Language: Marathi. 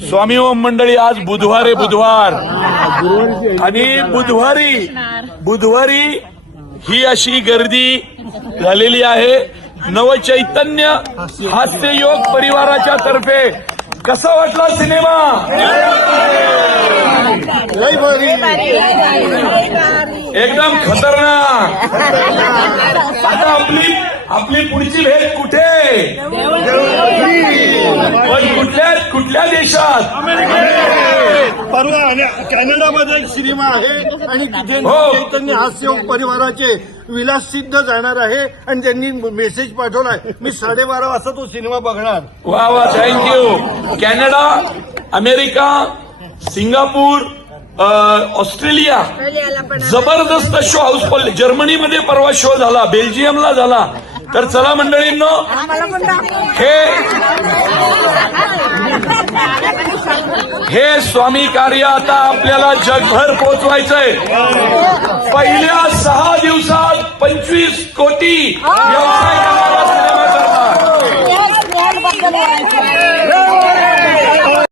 स्वामी ओम मंडळी, आज बुधवार आहे, बुधवार. आणि बुधवारी ही अशी गर्दी झालेली आहे. नवचैतन्य हास्य योग परिवाराच्या तर्फे कसा वाटला सिनेमा? एकदम खतरनाक. आता आपली पुढची भेट कुठे? पण कुठल्या देशात? परवा कॅनडामध्ये सिनेमा आहे आणि तिथे चैतन्य हास्य परिवाराचे विलास सिद्ध जाणार आहे आणि त्यांनी मेसेज पाठवलाय, मी 12:30 वाजता तो सिनेमा बघणार. वा वा, thank you. Canada, America, Singapore, Australia जबरदस्त शो हाऊसफुल. जर्मनीमध्ये परवा शो झाला, बेल्जियमला झाला. तर चला मंडळींनो, हे स्वामी कार्य आता आपल्याला जगभर पोहोचवायचंय. पहिल्या 6 दिवसात 25 कोटी व्यवसाय